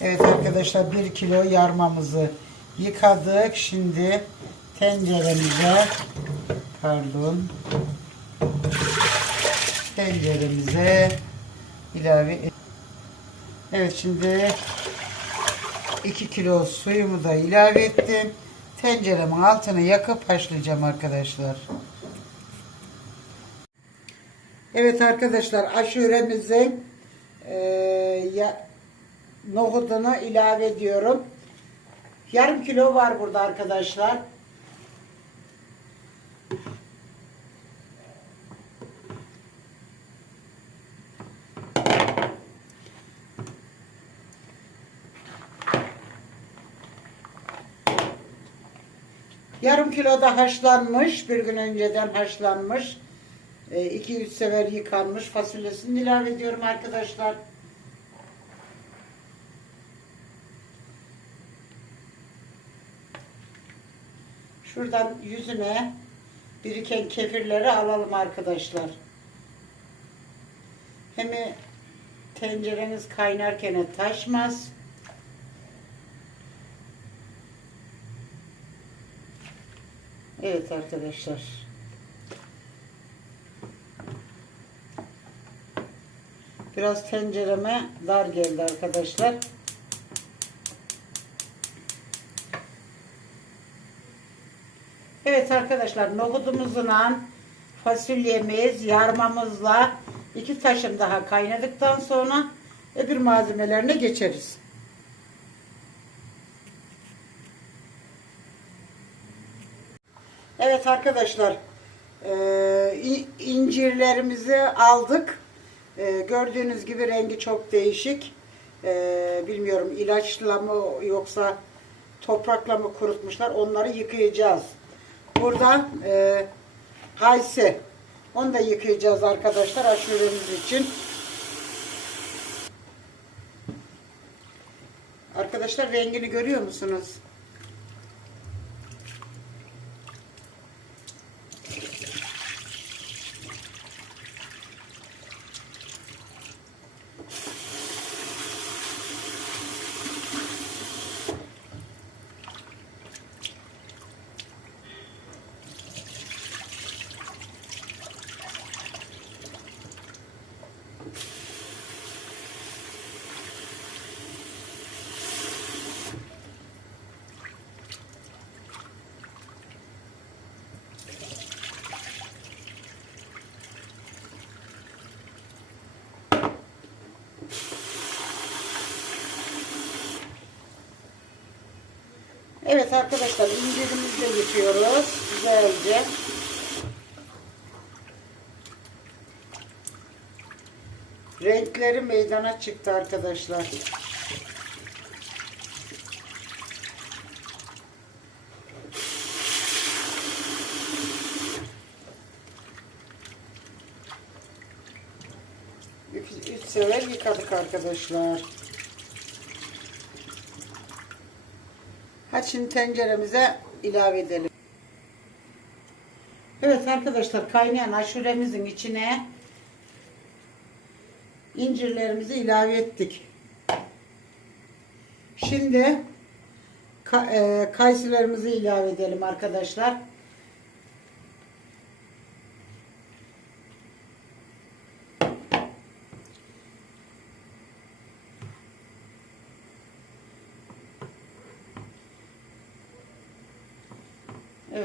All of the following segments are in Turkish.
Evet arkadaşlar 1 kilo yarmamızı yıkadık. Şimdi tenceremize pardon tenceremize ilave et- Evet şimdi 2 kilo suyumu da ilave ettim. Tenceremin altını yakıp haşlayacağım arkadaşlar. Evet arkadaşlar aşuremizin eee ya, nohudunu ilave ediyorum. Yarım kilo var burada arkadaşlar. Yarım kilo da haşlanmış. Bir gün önceden haşlanmış. 2-3 sefer yıkanmış fasulyesini ilave ediyorum arkadaşlar. Şuradan yüzüne biriken kefirleri alalım arkadaşlar. Hem tencereniz kaynarken taşmaz. Evet arkadaşlar. Biraz tencereme dar geldi arkadaşlar. Evet arkadaşlar nohudumuzla fasulyemiz yarmamızla iki taşım daha kaynadıktan sonra öbür malzemelerine geçeriz. Evet arkadaşlar e, incirlerimizi aldık. E, gördüğünüz gibi rengi çok değişik. E, bilmiyorum ilaçla mı yoksa toprakla mı kurutmuşlar. Onları yıkayacağız. Burada e, kayısı. Onu da yıkayacağız arkadaşlar aşuremiz için. Arkadaşlar rengini görüyor musunuz? Evet arkadaşlar incirimizi de yıkıyoruz güzelce. Renkleri meydana çıktı arkadaşlar. Üç sefer yıkadık arkadaşlar. Hadi şimdi tenceremize ilave edelim. Evet arkadaşlar kaynayan aşuremizin içine incirlerimizi ilave ettik. Şimdi e, kayısılarımızı ilave edelim arkadaşlar.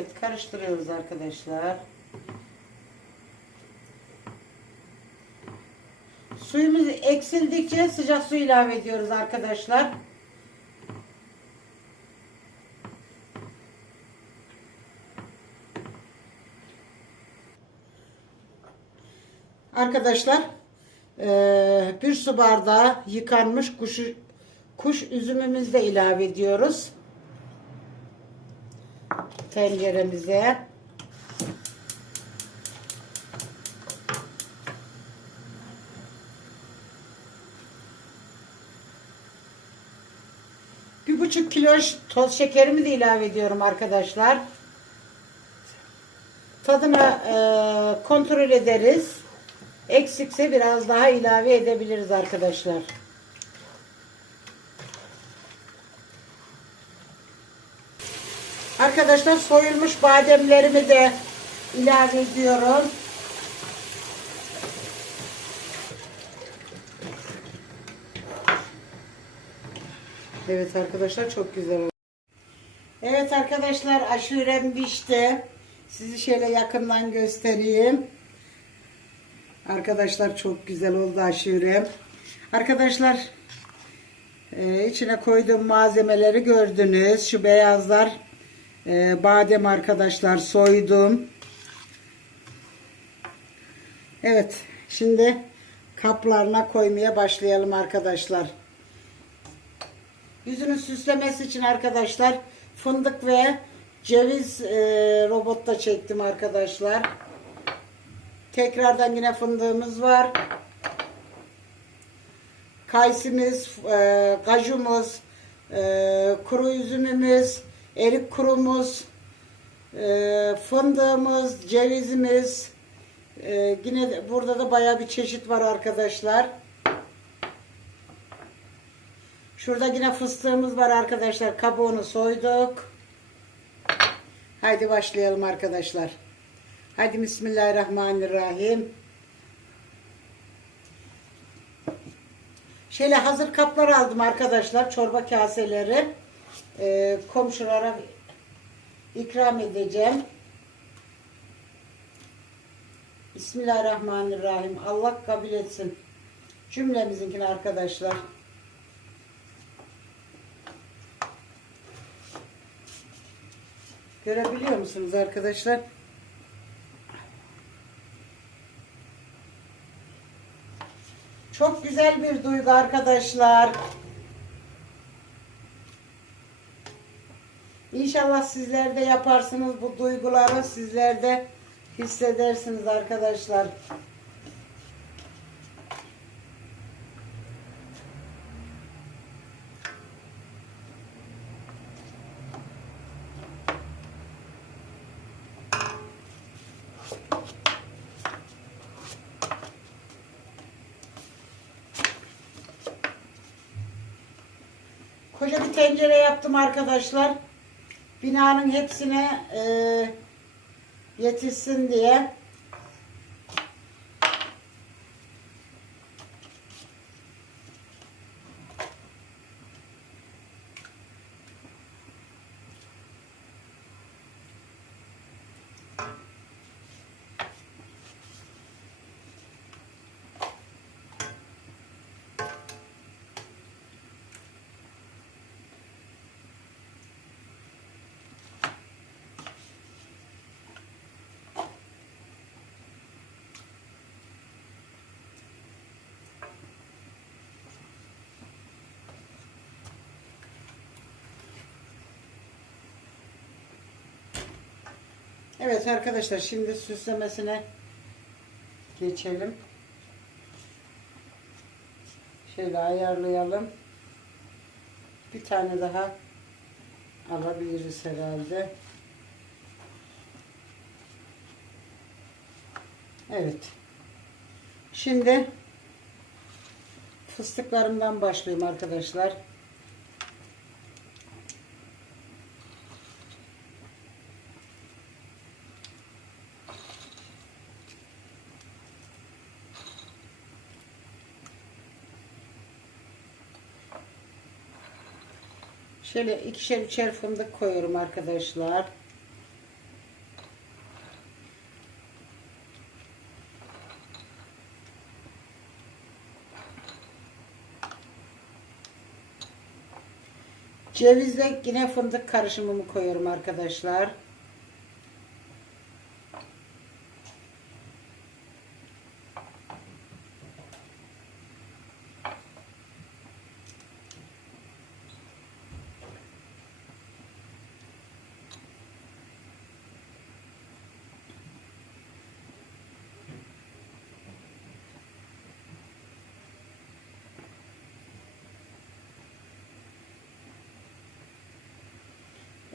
Evet karıştırıyoruz arkadaşlar. Suyumuz eksildikçe sıcak su ilave ediyoruz arkadaşlar. Arkadaşlar eee, bir su bardağı yıkanmış kuş, kuş üzümümüzü de ilave ediyoruz tenceremize. Bir buçuk kilo toz şekerimi de ilave ediyorum arkadaşlar. Tadına e, kontrol ederiz. Eksikse biraz daha ilave edebiliriz arkadaşlar. Arkadaşlar soyulmuş bademlerimi de ilave ediyorum. Evet arkadaşlar çok güzel oldu. Evet arkadaşlar aşurem pişti. Sizi şöyle yakından göstereyim. Arkadaşlar çok güzel oldu aşurem. Arkadaşlar e, içine koyduğum malzemeleri gördünüz. Şu beyazlar e, badem arkadaşlar soydum. Evet şimdi kaplarına koymaya başlayalım arkadaşlar. Yüzünü süslemesi için arkadaşlar fındık ve ceviz e, robotta çektim arkadaşlar. Tekrardan yine fındığımız var. Kayısımız, e, kajumuz, e, kuru üzümümüz, erik kurumuz, e, fındığımız, cevizimiz. E, yine burada da bayağı bir çeşit var arkadaşlar. Şurada yine fıstığımız var arkadaşlar. Kabuğunu soyduk. Haydi başlayalım arkadaşlar. Haydi Bismillahirrahmanirrahim. Şöyle hazır kaplar aldım arkadaşlar. Çorba kaseleri. Ee, komşulara ikram edeceğim. Bismillahirrahmanirrahim. Allah kabul etsin. Cümlemizinkini arkadaşlar. Görebiliyor musunuz arkadaşlar? Çok güzel bir duygu arkadaşlar. İnşallah sizler de yaparsınız bu duyguları sizler de hissedersiniz arkadaşlar. Koca bir tencere yaptım arkadaşlar. Binanın hepsine e, yetişsin diye. Evet arkadaşlar şimdi süslemesine geçelim. Şöyle ayarlayalım. Bir tane daha alabiliriz herhalde. Evet. Şimdi fıstıklarımdan başlayayım arkadaşlar. Şöyle ikişer üçer fındık koyuyorum arkadaşlar. Cevizle yine fındık karışımımı koyuyorum arkadaşlar.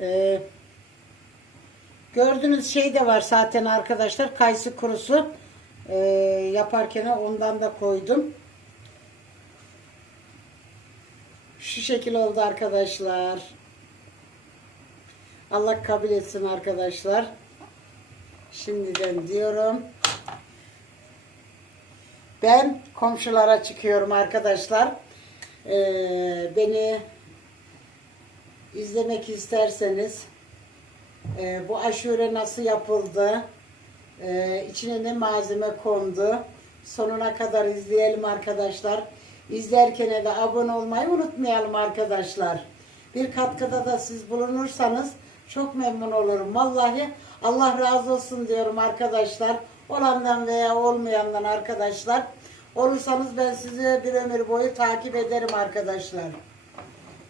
Ee, gördüğünüz şey de var zaten arkadaşlar. Kayısı kurusu. Ee, yaparken ondan da koydum. Şu şekil oldu arkadaşlar. Allah kabul etsin arkadaşlar. Şimdiden diyorum. Ben komşulara çıkıyorum arkadaşlar. Ee, beni izlemek isterseniz e, bu aşure nasıl yapıldı, e, içine ne malzeme kondu, sonuna kadar izleyelim arkadaşlar. İzlerken de abone olmayı unutmayalım arkadaşlar. Bir katkıda da siz bulunursanız çok memnun olurum. Vallahi Allah razı olsun diyorum arkadaşlar. Olandan veya olmayandan arkadaşlar. Olursanız ben sizi bir ömür boyu takip ederim arkadaşlar.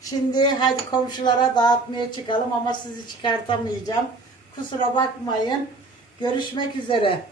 Şimdi hadi komşulara dağıtmaya çıkalım ama sizi çıkartamayacağım. Kusura bakmayın. Görüşmek üzere.